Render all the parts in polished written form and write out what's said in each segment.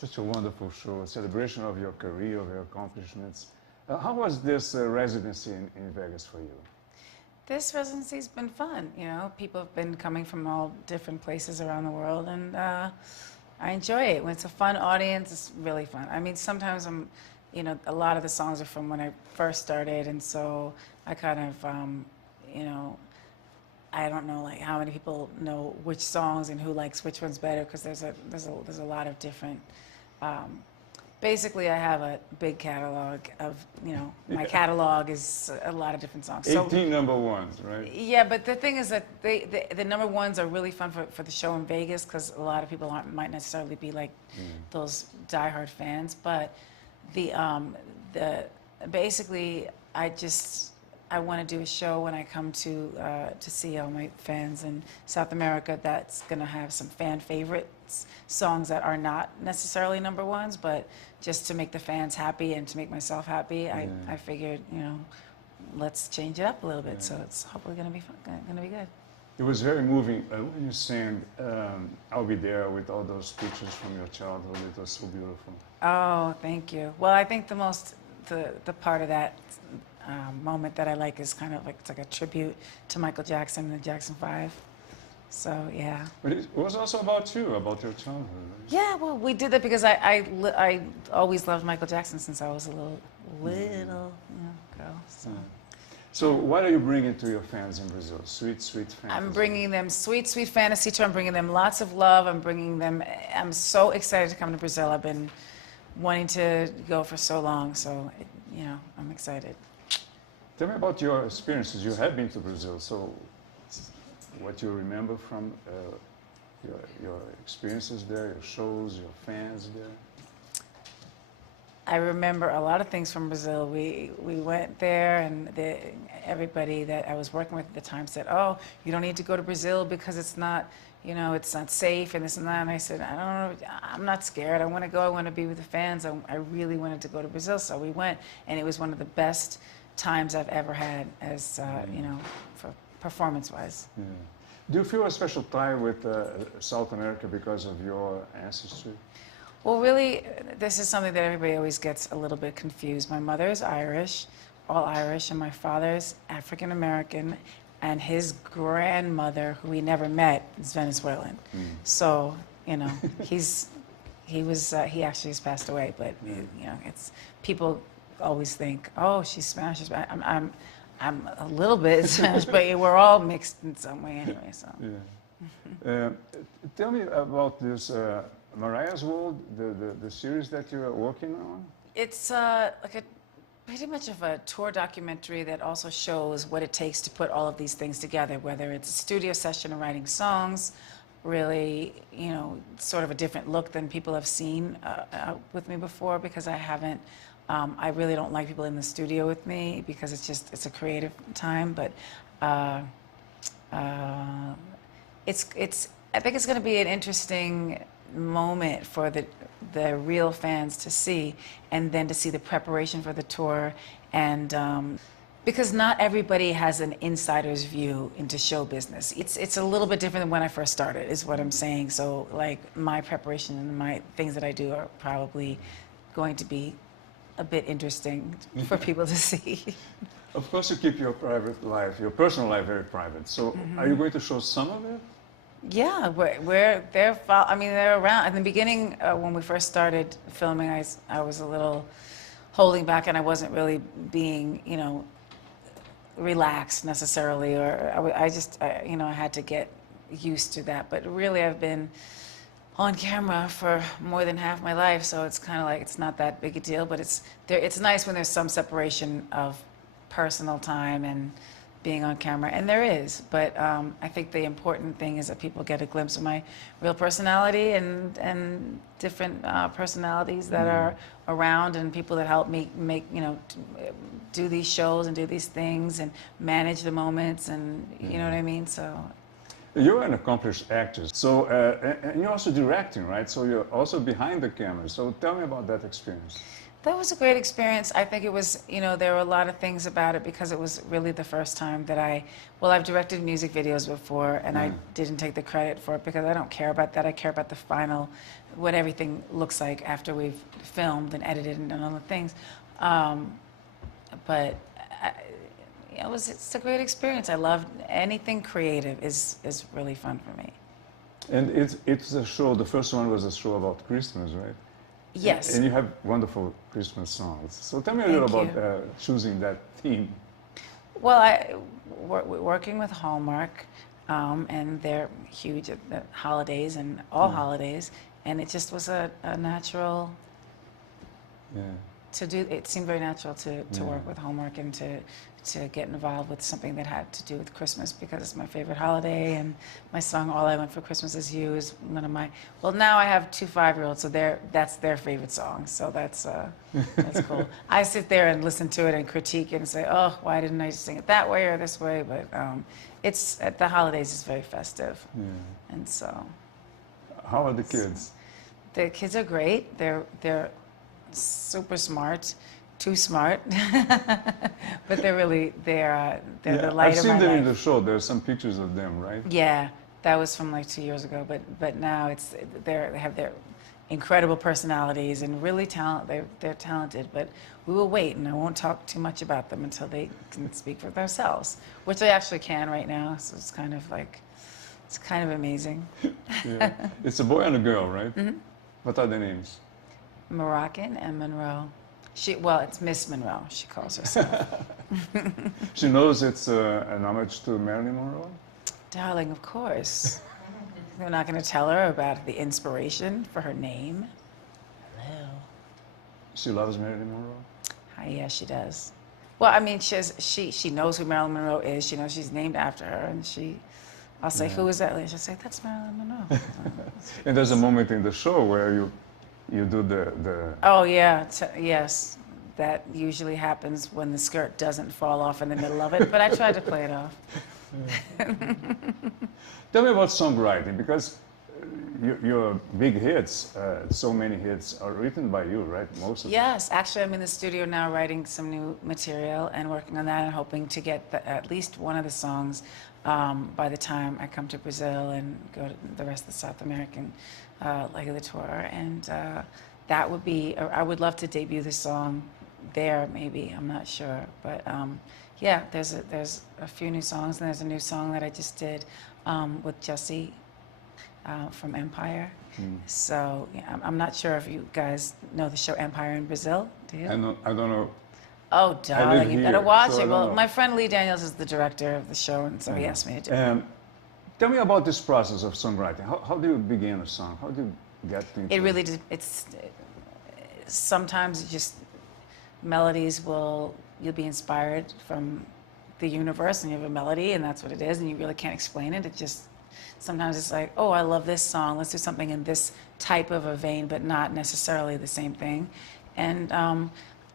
Such a wonderful show, a celebration of your career, of your accomplishments. How was this residency in Vegas for you? This residency's been fun, you know. People have been coming from all different places around the world, and I enjoy it. When it's a fun audience, it's really fun. I mean, sometimes you know, a lot of the songs are from when I first started, and so I kind of, you know, I don't know like how many people know which songs and who likes which ones better, because there's a lot of different. Basically, I have a big catalog of, you know, my catalog is a lot of different songs. 18 number ones, right? Yeah, but the thing is that the number ones are really fun for the show in Vegas, because a lot of people might necessarily be like those diehard fans. But basically, I want to do a show when I come to see all my fans in South America that's going to have some fan favorites, songs that are not necessarily number ones, but just to make the fans happy and to make myself happy. I figured, you know, let's change it up a little bit. So it's hopefully going to be fun, going to be good. It was very moving when you sang "I'll Be There" with all those pictures from your childhood. It was so beautiful. Oh, thank you. Well, I think the part of that moment that I like is kind of like, it's like a tribute to Michael Jackson and the Jackson 5. So, yeah. But it was also about you, about your childhood. Right? Yeah, well, we did that because I always loved Michael Jackson since I was a little you know, girl. So. So what are you bringing to your fans in Brazil? Sweet, sweet fantasy. I'm bringing them sweet, sweet fantasy tour. I'm bringing them lots of love. I'm so excited to come to Brazil. I've been wanting to go for so long, so, you know, I'm excited. Tell me about your experiences. You have been to Brazil, so what you remember from your experiences there, your shows, your fans there? I remember a lot of things from Brazil. We went there, and everybody that I was working with at the time said, "Oh, you don't need to go to Brazil because it's not, you know, it's not safe and this and that." And I said, "I don't know. I'm not scared. I want to go. I want to be with the fans. I really wanted to go to Brazil." So we went, and it was one of the best times I've ever had, as you know, for performance-wise. Yeah. Do you feel a special tie with South America because of your ancestry? Well, really, this is something that everybody always gets a little bit confused. My mother is Irish, all Irish, and my father's African American, and his grandmother, who we never met, is Venezuelan. So, you know, he actually has passed away, but you know, it's people always think, "Oh, she's Spanish." I'm a little bit Spanish, but we're all mixed in some way anyway. So. Yeah. Tell me about this Mariah's World, the series that you're working on. It's like pretty much of a tour documentary that also shows what it takes to put all of these things together, whether it's a studio session or writing songs, really, you know, sort of a different look than people have seen with me before, because I haven't. I really don't like people in the studio with me because it's a creative time, but I think it's going to be an interesting moment for the real fans to see, and then to see the preparation for the tour, and because not everybody has an insider's view into show business. It's a little bit different than when I first started, is what I'm saying. So like my preparation and my things that I do are probably going to be a bit interesting for people to see. Of course, you keep your private life, your personal life, very private. So, are you going to show some of it? Yeah, they're around. In the beginning, when we first started filming, I was a little holding back, and I wasn't really being, you know, relaxed necessarily, or you know, I had to get used to that. But really, I've been on camera for more than half my life, so it's kind of like it's not that big a deal. But it's nice when there's some separation of personal time and being on camera, and there is. But I think the important thing is that people get a glimpse of my real personality and different personalities that are around, and people that help me make, you know, do these shows and do these things and manage the moments, and you know what I mean. So. You're an accomplished actress, so and you're also directing, right? So you're also behind the camera. So tell me about that experience. That was a great experience. I think it was, you know, there were a lot of things about it because it was really the first time that well, I've directed music videos before and I didn't take the credit for it because I don't care about that. I care about the final, what everything looks like after we've filmed and edited and done all the things. But it's a great experience. I love anything creative is really fun for me. And it's a show, the first one was a show about Christmas, right? Yes. And you have wonderful Christmas songs. So tell me a little Thank about choosing that theme. Well, working with Hallmark, and they're huge at the holidays and all holidays, and it just was a natural to do. It seemed very natural to work with Hallmark and to get involved with something that had to do with Christmas because it's my favorite holiday, and my song "All I Want for Christmas Is You" is one of my. Well, now I have 2 5-year-olds, so that's their favorite song. So that's cool. I sit there and listen to it and critique it and say, oh, why didn't I sing it that way or this way? But it's at the holidays. It's very festive, and so. How are the kids? The kids are great. They're super smart. Too smart, but they're the light of my life. I've seen them in the show. There's some pictures of them, right? Yeah, that was from like 2 years ago. But now they have their incredible personalities and really they're talented. But we will wait, and I won't talk too much about them until they can speak for themselves, which they actually can right now. So it's kind of amazing. Yeah. It's a boy and a girl, right? Mm-hmm. What are their names? Moroccan and Monroe. It's Miss Monroe, she calls herself. She knows it's an homage to Marilyn Monroe? Darling, of course. We're not going to tell her about the inspiration for her name. Hello. She loves Marilyn Monroe? Yeah, she does. Well, I mean, she knows who Marilyn Monroe is. She knows she's named after her, and I'll say, who is that lady? She'll say, that's Marilyn Monroe. And there's a moment in the show where you do the... Oh, yeah, yes. That usually happens when the skirt doesn't fall off in the middle of it, but I try to play it off. Tell me about songwriting, because your big hits, so many hits, are written by you, right? Most of them. Yes, actually I'm in the studio now writing some new material and working on that and hoping to get at least one of the songs by the time I come to Brazil and go to the rest of the South American leg of the tour. And that would be, I would love to debut the song there maybe, I'm not sure. But yeah, there's a few new songs, and there's a new song that I just did with Jesse from Empire. So yeah, I'm not sure if you guys know the show Empire in Brazil. Do you? I don't know. Oh, darling, you better watch so it. Well, my friend Lee Daniels is the director of the show, and so he asked me to do it. Tell me about this process of songwriting. How do you begin a song? How do you get into it? Really, it's sometimes just melodies you'll be inspired from the universe, and you have a melody, and that's what it is, and you really can't explain it. It just, sometimes it's like, oh, I love this song. Let's do something in this type of a vein, but not necessarily the same thing. And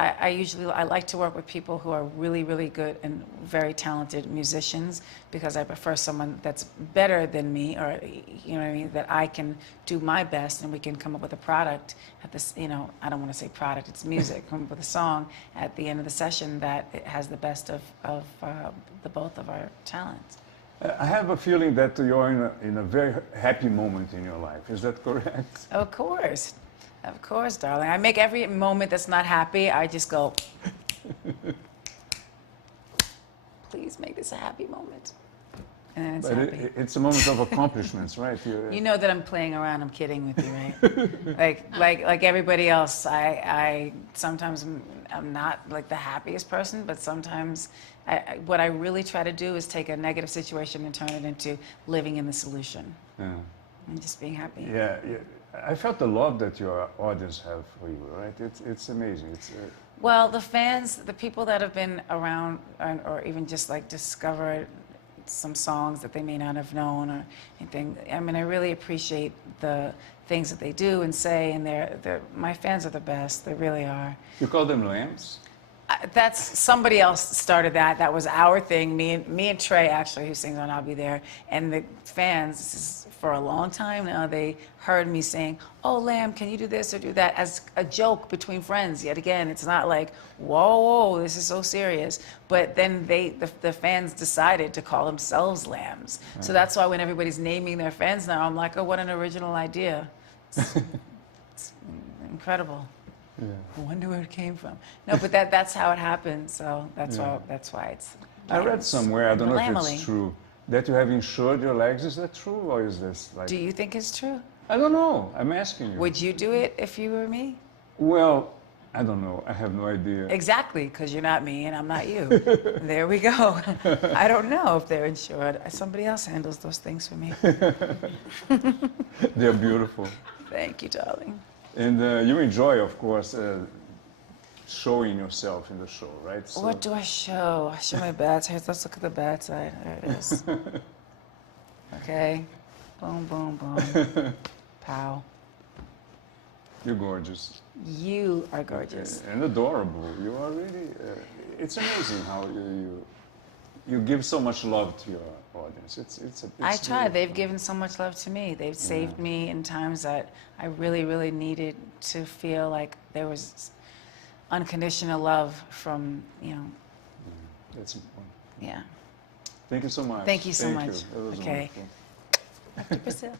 I like to work with people who are really, really good and very talented musicians, because I prefer someone that's better than me, or, you know what I mean, that I can do my best and we can come up with a product at this, you know, I don't want to say product, it's music, come up with a song at the end of the session that it has the best of the both of our talents. I have a feeling that you're in a very happy moment in your life. Is that correct? Of course. Of course, darling. I make every moment that's not happy, I just go, please make this a happy moment. And then it's happy. It's a moment of accomplishments, right? You know that I'm playing around, I'm kidding with you, right? like everybody else, I sometimes I'm not like the happiest person, but sometimes what I really try to do is take a negative situation and turn it into living in the solution. Yeah. And just being happy. Yeah. I felt the love that your audience have for you, right? It's amazing. Well, the fans, the people that have been around, or even just like discovered some songs that they may not have known or anything. I mean, I really appreciate the things that they do and say, and my fans are the best. They really are. You call them lambs? That's somebody else started that. That was our thing. Me and Trey, actually, who sings on "I'll Be There," and the fans. This is for a long time now, they heard me saying, "Oh, Lamb, can you do this or do that?" as a joke between friends. Yet again, it's not like, "Whoa, whoa, this is so serious." But then the fans decided to call themselves Lambs. So that's why when everybody's naming their fans now, I'm like, "Oh, what an original idea! It's incredible." Yeah. I wonder where it came from. No, but that's how it happened. So that's why it's. I read somewhere, I don't know if Lamely. it's true, that you have insured your legs. Is that true, or is this like? Do you think it's true? I don't know. I'm asking you. Would you do it if you were me? Well, I don't know. I have no idea. Exactly, because you're not me and I'm not you. There we go. I don't know if they're insured. Somebody else handles those things for me. They're beautiful. Thank you, darling. And you enjoy, of course, showing yourself in the show, right? So, What do I show? I show my bad side. Let's look at the bad side. There it is. Okay. Boom, boom, boom. Pow. you're gorgeous. You are gorgeous. And adorable. You are really, it's amazing how you give so much love to your audience. It's I try. really They've fun. given so much love to me. They've saved me in times that I really, really needed to feel like there was unconditional love from, That's important. yeah. Thank you so much. Thank you so much. It was Okay. wonderful. Back to Brazil.